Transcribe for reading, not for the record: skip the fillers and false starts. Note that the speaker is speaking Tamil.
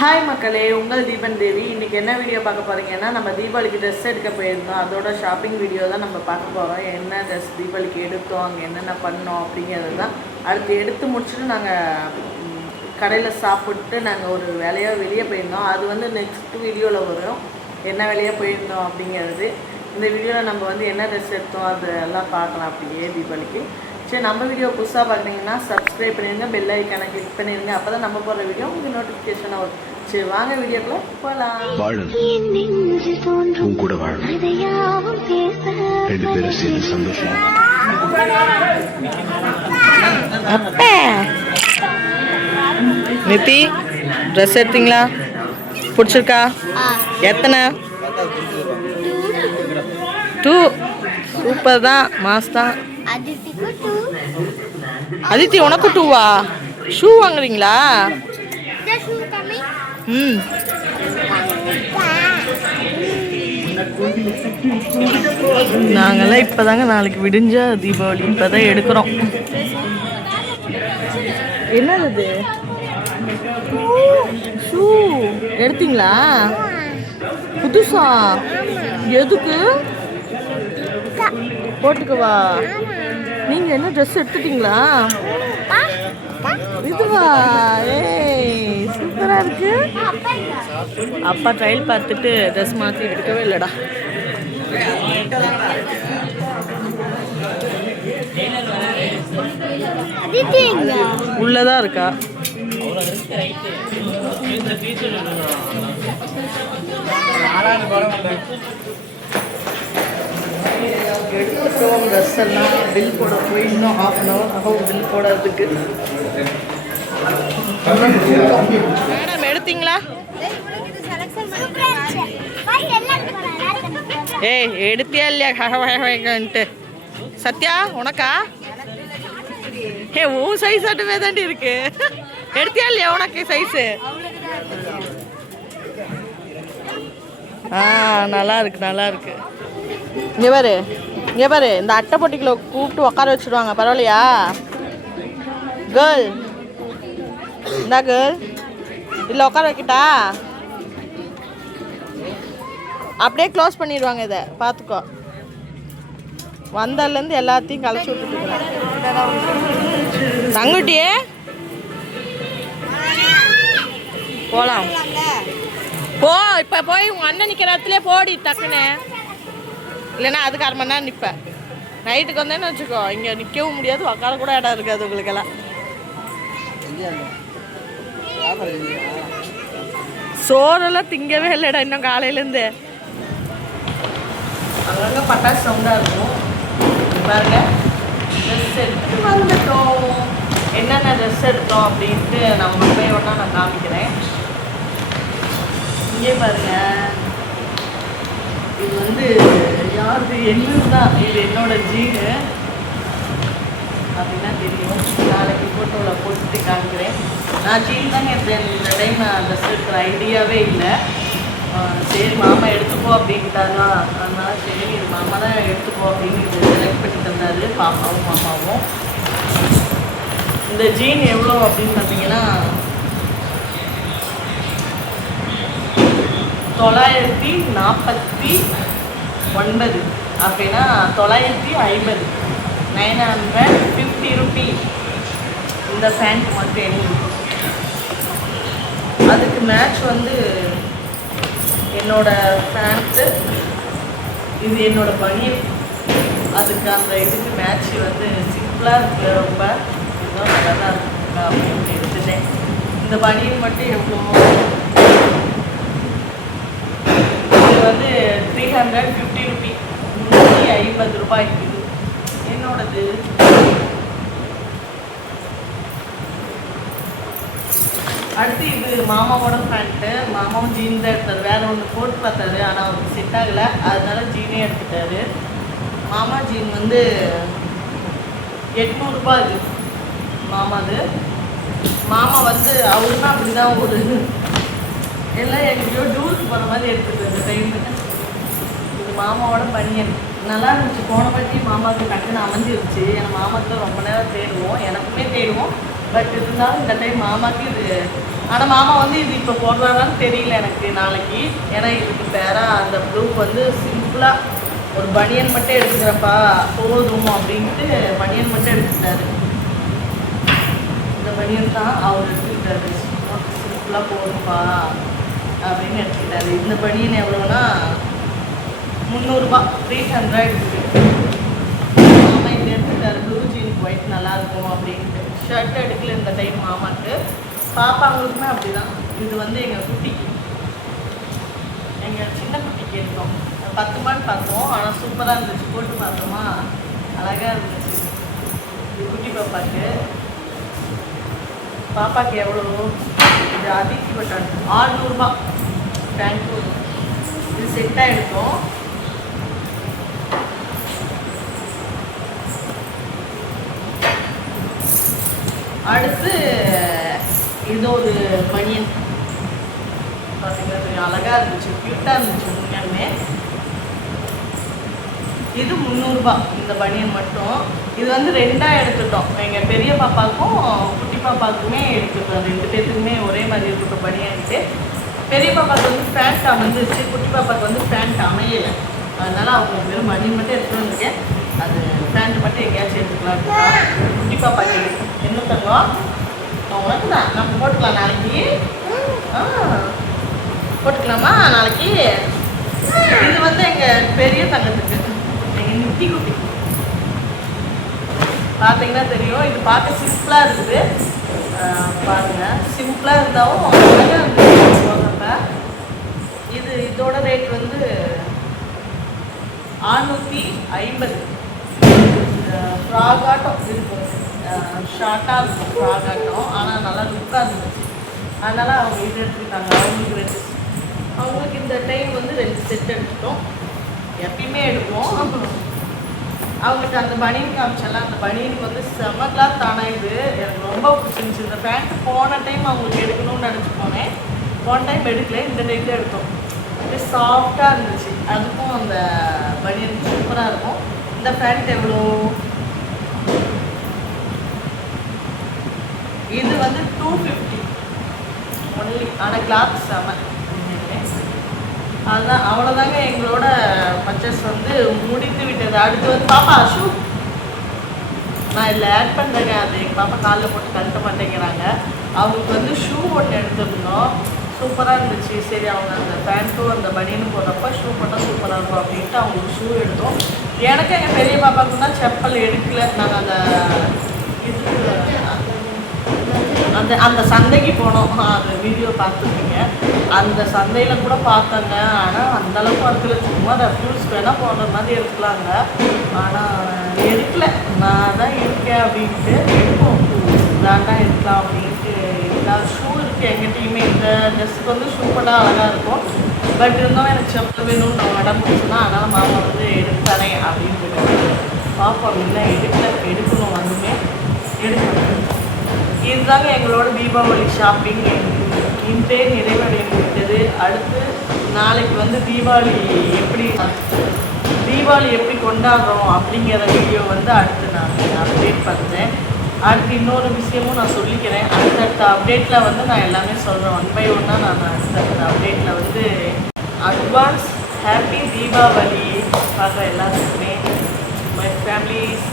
ஹாய் மக்களே, உங்கள் தீபன் தேவி. இன்றைக்கி என்ன வீடியோ பார்க்க போகிறீங்கன்னா, நம்ம தீபாவளிக்கு ட்ரெஸ் எடுக்க போயிருந்தோம். அதோட ஷாப்பிங் வீடியோ தான் நம்ம பார்க்க போகிறோம். என்ன ட்ரெஸ் தீபாவளிக்கு எடுத்தோம், அங்கே என்னென்ன பண்ணோம் அப்படிங்கிறது தான். அடுத்து எடுத்து முடிச்சுட்டு நாங்கள் கடையில் சாப்பிட்டு நாங்கள் ஒரு வேலையாக வெளியே போயிருந்தோம். அது வந்து நெக்ஸ்ட் வீடியோவில் வரும், என்ன வேலையாக போயிருந்தோம் அப்படிங்கிறது. இந்த வீடியோவில் நம்ம வந்து என்ன ட்ரெஸ் எடுத்தோம் அதெல்லாம் பார்க்கலாம் அப்படியே தீபாவளிக்கு. சரி, நம்ம வீடியோ புதுசாக பார்க்குறீங்கன்னா சப்ஸ்கிரைப் பண்ணிடுங்க, பெல் ஐக்கானை கிளிக் பண்ணிடுங்க. அப்போ தான் நம்ம போடுற வீடியோ உங்களுக்கு நோட்டிஃபிகேஷனாக வரும். சரி, வாங்க வீடியோக்குள்ள போகலாம். உன் கூட வாழணும், ரெண்டு பேரும் சேர்ந்து சந்தோஷம். நித்தி, ட்ரெஸ் எடுத்தீங்களா? பிடிச்சிருக்கா? எத்தனை? 2. சூப்பர் தான், மாஸ் தான். அதித்தி, உனக்கு 2வா? ஷூ வாங்குறீங்களா? நாங்கெல்லாம் இப்போதாங்க, நாளைக்கு விடிஞ்சா தீபாவளி, இப்போதான் எடுக்கிறோம். என்னது ஷூ எடுத்தீங்களா? புதுசா? எதுக்கு? போட்டுக்கவா? நீங்க என்ன ட்ரெஸ் எடுத்துட்டீங்களா? இதுவா? ஏய், சூப்பரா இருக்கு. அப்பா ட்ரையல் பார்த்துட்டு ட்ரெஸ் மாற்றி எடுக்கவே இல்லைடா. உள்ளதான் இருக்கா? எடுத்துட்டோம் ட்ரெஸ் எல்லாம். பில் போட போய் இன்னும் 1/2 hour ஆகும் பில் போடுறதுக்கு. மேடம், எடுத்தீங்களா? ஏய், எடுத்தியா இல்லையா? சத்யா, உனக்கா? ஏ, உன் சைஸ் ஆட்டுமே தாண்டி இருக்கு. எடுத்தியா இல்லையா உனக்கு சைஸு? நல்லா இருக்கு, நல்லா இருக்கு. இங்கே பாரு, இங்கே பாரு, இந்த அட்டை போட்டிக்குள்ள கூப்பிட்டு உட்கார வச்சுடுவாங்க, பரவாயில்லையா? கேர்ள், இந்த கேர்ள் இல்லை, உட்கார வைக்கிட்டா? அப்படியே க்ளோஸ் பண்ணிடுவாங்க. இதை பார்த்துக்கோ. வந்ததுலேருந்து எல்லாத்தையும் கலைச்சி விட்டுட்டு தங்குட்டியே போகலாம். போ, இப்போ போய் உங்கள் அண்ணன் நிற்கிற இடத்துலேயே போடி டக்குன்னு. இல்லைன்னா அதுக்கு 1/2 மணி நேரம் நிற்பேன். நைட்டுக்கு வந்தேன்னு வச்சுக்கோ, இங்கே நிற்கவும் முடியாது, உட்கார கூட இடம் இருக்காது உங்களுக்கெல்லாம். சோறெல்லாம் திங்கவே இல்லைடா இன்னும் காலையிலேருந்து. அங்கங்கே பட்டாசு சவுண்டாக இருக்கும். பாருங்க, ட்ரெஸ் எடுத்து வந்துட்டோம். என்னென்ன ட்ரெஸ் எடுத்தோம் அப்படின்ட்டு நம்ம போய் ஒன்றா நான் காமிக்கிறேன். இங்கே பாருங்க, இது வந்து யாருக்கு என்னது தான், இது என்னோட ஜீனு அப்படின்னா தெரியும். நாளைக்கு ஃபோட்டோவில் போட்டு காமிக்கிறேன். நான் ஜீன் தாங்க எடுத்தேன். இந்த டைம் நான் ட்ரெஸ் எடுக்கிற ஐடியாவே இல்லை. சரி, மாமா எடுத்துப்போ அப்படின்ட்டாங்க. அதனால சரி, இது மாமா தான் எடுத்துப்போ அப்படின்னு இது செலக்ட் பண்ணி தந்தார், பாப்பாவும் மாமாவும். இந்த ஜீன் எவ்வளோ அப்படின்னு பார்த்தீங்கன்னா 949 அப்படின்னா 950, 950 rupees. இந்த பேண்ட் மட்டும் எனக்கு அதுக்கு மேட்ச் வந்து என்னோட பேண்ட்டு, இது என்னோட பனியன். அதுக்கு அந்த இதுக்கு மேட்ச் வந்து சிம்பிளாக இருக்குது. ரொம்ப இதுதான் நல்லா தான் இருக்குங்க அப்படின்னு எடுத்துட்டேன். இந்த பனியன் மட்டும் எவ்வளோ? இது வந்து 350 rupees, 350 ரூபாய்க்கு. இது என்னோடது. அடுத்து இது மாமாவோட பேண்ட்டு. மாமாவும் ஜீன் தான் எடுத்தார். வேறு ஒன்று போட்டு பார்த்தாரு, ஆனால் அவருக்கு செட் ஆகலை, அதனால ஜீனே எடுத்துட்டாரு. மாமா ஜீன் வந்து 800 ரூபாய். இது மாமாது. மாமா வந்து அவருன்னா அப்படி தான் ஒரு எல்லாம் எங்கேயோ டூருக்கு போகிற மாதிரி எடுத்துட்டு இந்த டைமு. இது மாமாவோட பனியன். நல்லா இருந்துச்சு. போன பற்றி மாமாவுக்கு டக்குன்னு அமைஞ்சிருச்சு. ஏன்னா மாமாவுக்கு ரொம்ப நேரம் தேடுவோம், எனக்குமே தேடுவோம். பட் இருந்தாலும் இந்த டைம் மாமாவுக்கு இது, ஆனால் மாமா வந்து இது இப்போ போடுறாரான்னு தெரியல எனக்கு நாளைக்கு. ஏன்னா இதுக்கு பேராக அந்த ப்ளூக்கு வந்து சிம்பிளாக ஒரு பனியன் மட்டும் எடுத்துக்கிறப்பா போதும் அப்படின்ட்டு பனியன் மட்டும் எடுத்துட்டாரு. இந்த பனியன் தான் அவர் எடுத்துக்கிட்டாரு, சிம்பிளாக போதும்பா அப்படின்னு எடுத்துக்கிட்டாரு. இந்த பனியன் எவ்வளோன்னா 300 300 எடுத்துக்கிட்டு மாமா இங்கே எடுத்துக்கிட்டாரு. ப்ளூ ஜீன் ஒயிட் நல்லாயிருக்கும் அப்படின்ட்டு ஷர்ட் எடுக்கல இந்த டைம் மாமாக்கு. பாப்பாங்களுக்குமே அப்படி தான். இது வந்து எங்கள் குட்டிக்கு, எங்கள் சின்ன குட்டிக்கு எடுத்தோம். 10 மாடு பார்த்தோம், ஆனால் சூப்பராக இருந்துச்சு. போட்டு பார்த்தோமா, அழகாக இருந்துச்சு. இது குட்டி பாப்பாக்கு. பாப்பாக்கு எவ்வளோ, இது அதிர்ச்சி பட்டாங்க 600 பேங்க்கு. இது செட்டாக எடுத்தோம். அடுத்து இது ஒரு பனியன் பார்த்தீங்கன்னா அழகாக இருந்துச்சு, க்யூட்டாக இருந்துச்சு உண்மையாலுமே. இது 300 இந்த பனியன் மட்டும். இது வந்து 2ஆக எடுத்துட்டோம். எங்கள் பெரிய பாப்பாவுக்கும் குட்டி பாப்பாவுக்குமே எடுத்துட்டோம். 2 பேர்த்துக்குமே ஒரே மாதிரி இருக்கட்டும் பனியன்ட்டு. பெரிய பாப்பாவுக்கு வந்து பேண்ட் அமைஞ்சிருச்சு, குட்டி பாப்பாவுக்கு வந்து பேண்ட் அமையலை. அதனால் அவங்க வெறும் பனியன் மட்டும் எடுத்துகிட்டு வந்துருக்கேன். அது பேண்ட் மட்டும் எங்கேயாச்சும் எடுத்துக்கலாம். குட்டி பாப்பாக்கு என்ன தருவோம் உனக்கு தான், நம்ம போட்டுக்கலாம் நாளைக்கு. போட்டுக்கலாமா நாளைக்கு? இது வந்து எங்கள் பெரிய தங்கத்துக்கு, எங்கள் நித்தி குட்டி. பார்த்தீங்கன்னா தெரியும், இது பார்க்க சிம்பிளாக இருக்குது. பாருங்கள், சிம்பிளாக இருந்தாலும் அழகாக இருந்துச்சு போகிறப்ப. இதோட ரேட் வந்து 650. ஃப்ராகாட்டம் இருக்கும், ஷார்ட்டாக இருக்கும் ஃப்ராகாட்டம், ஆனால் நல்லா லுக்காக இருந்துச்சு. அதனால் அவங்க இது எடுத்துக்கிட்டாங்க. அவங்களுக்கு இந்த டைம் வந்து 2 செட் எடுத்துட்டோம். எப்பயுமே எடுப்போம். அவங்களுக்கு அந்த பனியன் காமிச்சலாம். அந்த பனியனுக்கு வந்து செம்ம கிளாத் ஆனால் இது எனக்கு ரொம்ப பிடிச்சிருந்துச்சு. இந்த பேண்ட்டு போன டைம் அவங்களுக்கு எடுக்கணும்னு நினச்சி போனேன். போன டைம் எடுக்கல, இந்த டைம் தான் எடுத்தோம். அப்படியே சாஃப்டாக இருந்துச்சு. அதுக்கும் அந்த பனியன் சூப்பராக இருக்கும். இந்த பேண்ட் எவ்வளோ, இது வந்து 250 ஒன்லி. ஆனால் கிளாத் செம. அதுதான், அவ்வளோதாங்க எங்களோட பர்ச்சேஸ் வந்து முடித்து விட்டது. அடுத்து வந்து பாப்பா ஷூ நான் இதில் ஆட் பண்ணுறேங்க. அது எங்கள் பாப்பா காலில் போட்டு கழட்ட மாட்டேங்கிறாங்க. அவங்களுக்கு வந்து ஷூ ஒன்று எடுத்துருந்தோம், சூப்பராக இருந்துச்சு. சரி அவங்க அந்த பேண்ட்டும் அந்த பனியனும் போடுறப்ப ஷூ போட்டால் சூப்பராக இருக்கும் அப்படின்ட்டு அவங்களுக்கு ஷூ எடுத்தோம். எனக்கு எங்கள் பெரிய பாப்பாவுக்கு தான் செப்பல் எடுக்கல. நாங்கள் அந்த இது அந்த சந்தைக்கு போனோம். அது வீடியோ பார்த்துருக்கீங்க. அந்த சந்தையில் கூட பார்த்தோங்க. ஆனால் அந்தளவுக்கு வரத்துல சும்மா ரெஃப்யூஸ் வேணால் போடுற மாதிரி எடுக்கலாங்க. ஆனால் எடுக்கல. நான் தான் இருக்கேன் அப்படின்ட்டு எடுப்போம், தாண்டா எடுக்கலாம் அப்படின்ட்டு. எல்லாரும் ஷூ இருக்குது எங்கிட்டையுமே. இந்த ட்ரெஸ்ஸுக்கு வந்து ஷூ போட்டால் அழகாக இருக்கும். பட் இருந்தாலும் எனக்கு செப்பல் வேணும்னு நான் இடம் பிடிச்சுன்னா, அதனால் மாமா வந்து எடுத்தானே அப்படின்னு பார்ப்போம். இல்லை எடுக்கணும் வந்துமே எடுக்கணும். இதுதாங்க எங்களோட தீபாவளி ஷாப்பிங் இன்றே நிறைவடைந்துவிட்டது. அடுத்து நாளைக்கு வந்து தீபாவளி எப்படி கொண்டாடுறோம் அப்படிங்கிற வீடியோ வந்து அடுத்து நான் அப்டேட் பண்ணுறேன். அடுத்து இன்னொரு விஷயமும் நான் சொல்லிக்கிறேன். அடுத்தடுத்த அப்டேட்டில் வந்து நான் எல்லாமே சொல்கிறேன். 1 by 1 நான் அடுத்தடுத்த அப்டேட்டில் வந்து அட்வான்ஸ் ஹாப்பி தீபாவளி பார்க்குற எல்லாத்துக்குமே மை ஃபேமிலிஸ்.